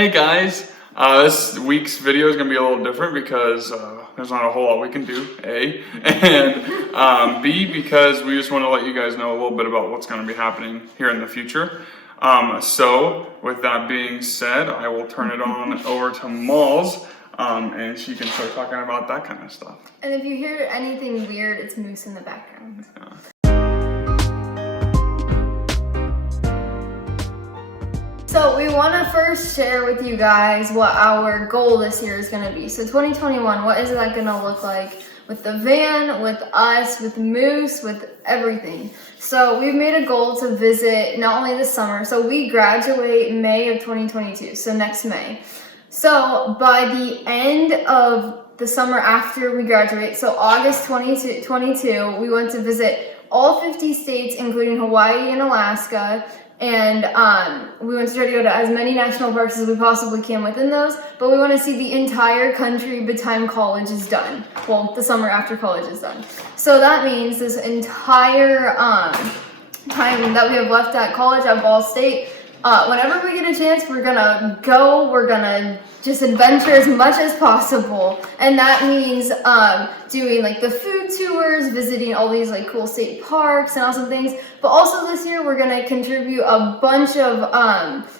Hey guys, this week's video is going to be a little different because there's not a whole lot we can do, A, and B, because we just want to let you guys know a little bit about what's going to be happening here in the future. So with that being said, I will turn it on over to Malls, and she can start talking about that kind of stuff. And if you hear anything weird, it's Moose in the background. Yeah. So we want to first share with you guys what our goal this year is going to be. So 2021, what is that going to look like with the van, with us, with Moose, with everything? So we've made a goal to visit not only this summer, so we graduate May of 2022, so next May. So by the end of the summer after we graduate, so August 2022, we want to visit all 50 states, including Hawaii and Alaska. And we want to try to go to as many national parks as we possibly can within those, but we want to see the entire country by the time college is done. Well, the summer after college is done. So that means this entire time that we have left at college at Ball State, whenever we get a chance, we're gonna go, we're gonna just adventure as much as possible. And that means doing like the food tours, visiting all these like cool state parks and awesome things. But also this year we're gonna contribute a bunch of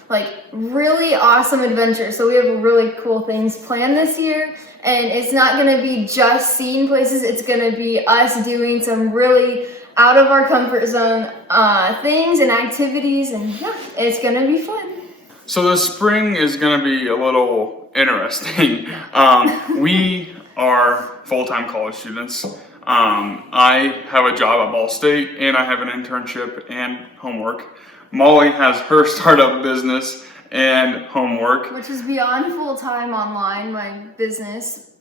like really awesome adventures. So we have really cool things planned this year. And it's not gonna be just seeing places, it's gonna be us doing some really out of our comfort zone things and activities, and yeah, it's gonna be fun. So the spring is going to be a little interesting. We are full-time college students. I have a job at Ball State, and I have an internship and homework. Molly has her startup business and homework, Which is beyond full-time online, my business.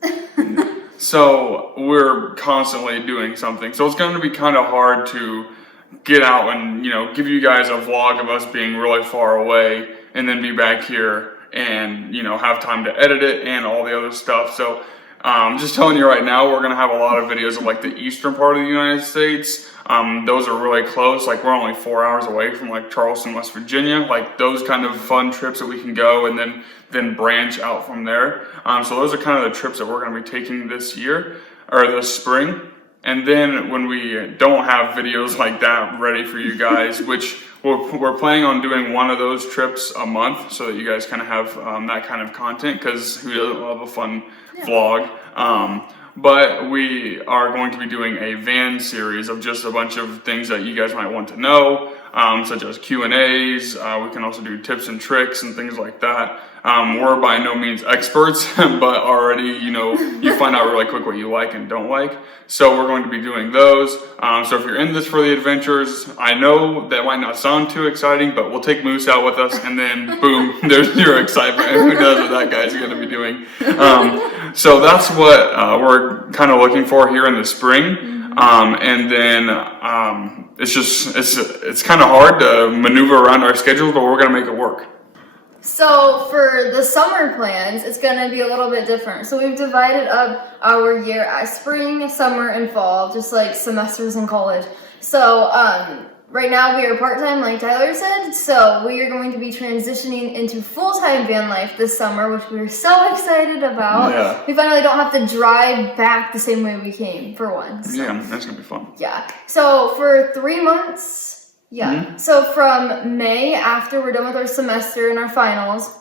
So we're constantly doing something. So it's going to be kind of hard to get out and, give you guys a vlog of us being really far away and then be back here and, have time to edit it and all the other stuff. So just telling you right now, we're going to have a lot of videos of like the eastern part of the United States. Those are really close. Like we're only 4 hours away from like Charleston, West Virginia, like those kind of fun trips that we can go and then branch out from there. So those are kind of the trips that we're going to be taking this year or this spring. And then when we don't have videos like that ready for you guys, which we're planning on doing one of those trips a month so that you guys kind of have that kind of content, because who doesn't love a fun vlog? But we are going to be doing a van series of just a bunch of things that you guys might want to know, such as Q&As. We can also do tips and tricks and things like that. We're by no means experts, but already, you find out really quick what you like and don't like. So we're going to be doing those. So if you're in this for the adventures, I know that might not sound too exciting, but we'll take Moose out with us, and then boom, there's your excitement. Who knows what that guy's going to be doing? So that's what we're kind of looking for here in the spring. And then it's kind of hard to maneuver around our schedule, but we're going to make it work. So for the summer plans, it's going to be a little bit different. So we've divided up our year as spring, summer, and fall, just like semesters in college. So right now we are part-time, like Tyler said, so we are going to be transitioning into full-time van life this summer, which we're so excited about. Yeah. We finally don't have to drive back the same way we came for once. Yeah, that's going to be fun. Yeah. So for 3 months, so from May, after we're done with our semester and our finals,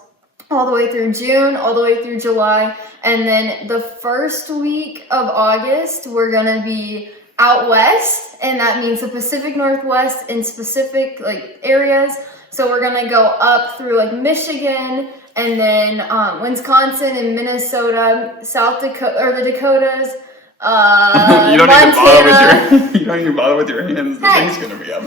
all the way through June, all the way through July, and then the first week of August, we're going to be out west, and that means the Pacific Northwest in specific like areas. So we're going to go up through like Michigan, and then Wisconsin and Minnesota, South Dakota, or the Dakotas, you don't even bother with your hands. The thing's gonna be up.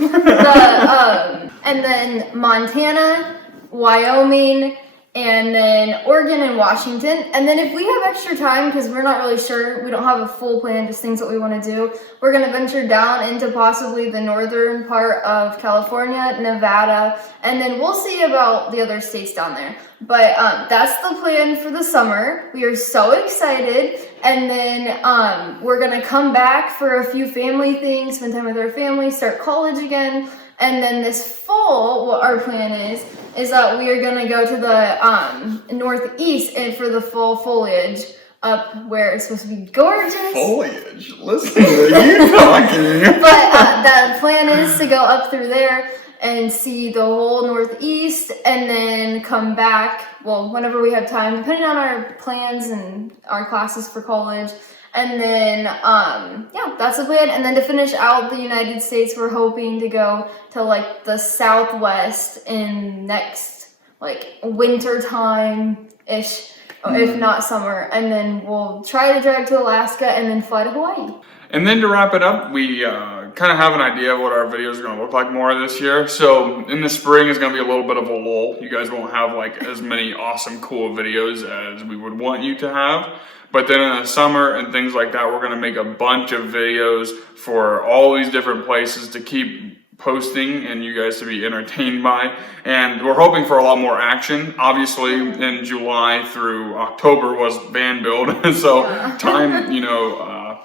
And then Montana, Wyoming, and then Oregon and Washington. And then if we have extra time, because we're not really sure, we don't have a full plan, just things that we want to do, we're going to venture down into possibly the northern part of California, Nevada, and then we'll see about the other states down there. But that's the plan for the summer. We are so excited. And then we're going to come back for a few family things, spend time with our family, start college again. And then this fall, what our plan is is that we are gonna go to the northeast and for the fall foliage up where it's supposed to be gorgeous. Foliage. Listen to you talking. But the plan is to go up through there and see the whole northeast and then come back, well, whenever we have time, depending on our plans and our classes for college. And then, yeah, that's the plan. And then to finish out the United States, we're hoping to go to like the Southwest in next, like winter time-ish, if not summer. And then we'll try to drive to Alaska and then fly to Hawaii. And then to wrap it up, we kind of have an idea of what our videos are going to look like more this year. So in the spring is going to be a little bit of a lull. You guys won't have like as many awesome, cool videos as we would want you to have. But then in the summer and things like that, we're going to make a bunch of videos for all these different places to keep posting and you guys to be entertained by. And we're hoping for a lot more action. Obviously, in July through October was van build. So time,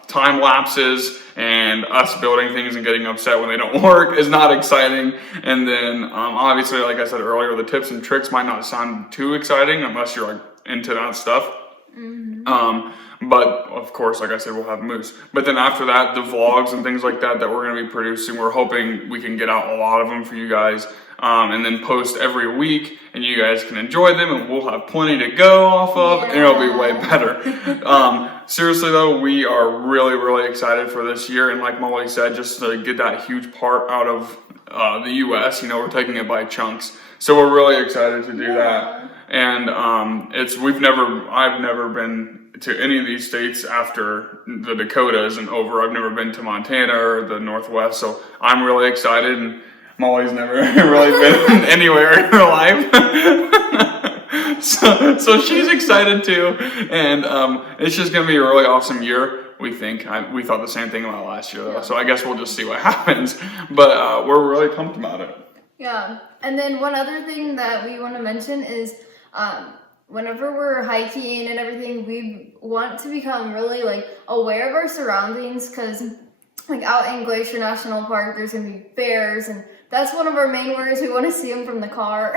time lapses and us building things and getting upset when they don't work is not exciting. And then obviously, like I said earlier, the tips and tricks might not sound too exciting unless you're like into that stuff. But of course, like I said, we'll have moose. But then after that, the vlogs and things like that we're going to be producing, we're hoping we can get out a lot of them for you guys. And then post every week and you guys can enjoy them and we'll have plenty to go off of and it'll be way better. Seriously though, we are really, really excited for this year. And like Molly said, just to get that huge part out of the US, we're taking it by chunks. So we're really excited to do that. And I've never been to any of these states after the Dakotas and over. I've never been to Montana or the Northwest. So I'm really excited. And Molly's never really been anywhere in her life. so she's excited too. And it's just going to be a really awesome year, we think. We thought the same thing about last year, though. So I guess we'll just see what happens. But we're really pumped about it. Yeah. And then one other thing that we want to mention is whenever we're hiking and everything, we want to become really like aware of our surroundings because like out in Glacier National Park, there's going to be bears and that's one of our main worries. We want to see them from the car.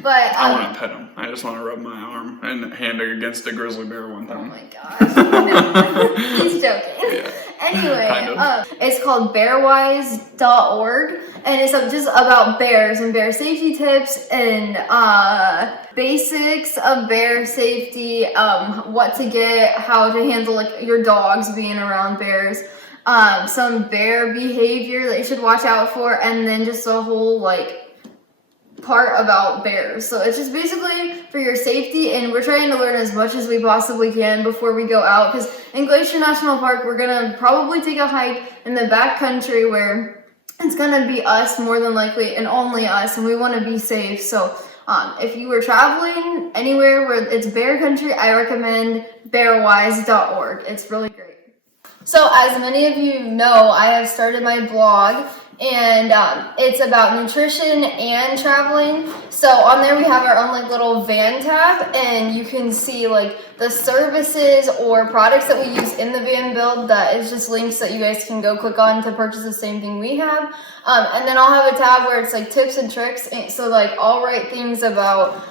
But I want to pet him. I just want to rub my arm and hand against a grizzly bear one time. Oh my gosh. No. He's joking. Yeah. Anyway, Kind of. It's called bearwise.org and it's just about bears and bear safety tips and basics of bear safety, what to get, how to handle like your dogs being around bears. Some bear behavior that you should watch out for, and then just a whole like part about bears. So it's just basically for your safety, and we're trying to learn as much as we possibly can before we go out, because in Glacier National Park we're gonna probably take a hike in the back country where it's gonna be us more than likely and only us, and we want to be safe. So if you were traveling anywhere where it's bear country, I recommend bearwise.org. It's really great. So as many of you know, I have started my blog and it's about nutrition and traveling. So on there we have our own like little van tab and you can see like the services or products that we use in the van build. That is just links that you guys can go click on to purchase the same thing we have. And then I'll have a tab where it's like tips and tricks. And so like I'll write things about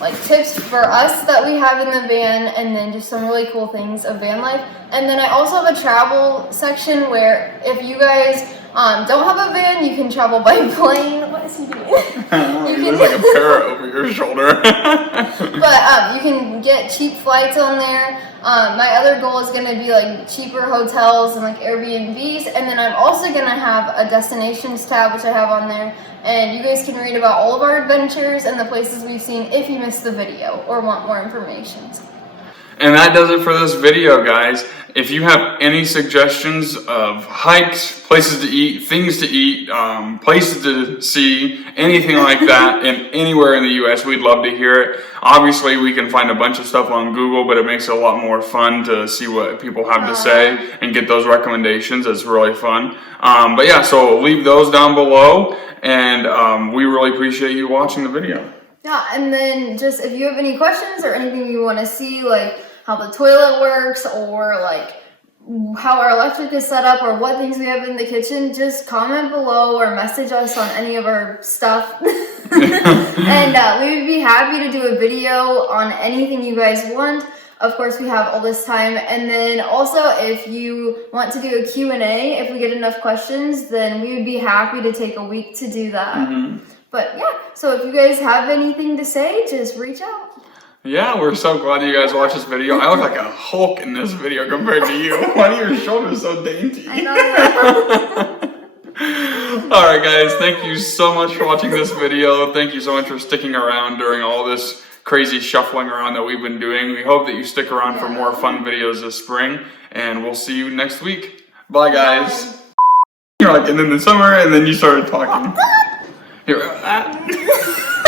like tips for us that we have in the van and then just some really cool things of van life. And then I also have a travel section where if you guys don't have a van, you can travel by plane. What is he doing? There's like a parrot over your shoulder. But you can get cheap flights on there. My other goal is going to be like cheaper hotels and like Airbnbs. And then I'm also going to have a destinations tab, which I have on there. And you guys can read about all of our adventures and the places we've seen if you missed the video or want more information. And that does it for this video, guys. If you have any suggestions of hikes, places to eat, things to eat, places to see, anything like that in anywhere in the US, we'd love to hear it. Obviously, we can find a bunch of stuff on Google, but it makes it a lot more fun to see what people have to say and get those recommendations. It's really fun. But yeah, so leave those down below, and we really appreciate you watching the video. Yeah, and then just if you have any questions or anything you want to see, like how the toilet works or like how our electric is set up or what things we have in the kitchen, just comment below or message us on any of our stuff. And we would be happy to do a video on anything you guys want. Of course, we have all this time. And then also, if you want to do a Q&A, if we get enough questions, then we would be happy to take a week to do that. But yeah, so if you guys have anything to say, just reach out. Yeah, we're so glad you guys watched this video. I look like a Hulk in this video compared to you. Why are your shoulders so dainty? I know. Alright guys, thank you so much for watching this video. Thank you so much for sticking around during all this crazy shuffling around that we've been doing. We hope that you stick around for more fun videos this spring, and we'll see you next week. Bye guys. You're like, and then the summer, and then you started talking. Here,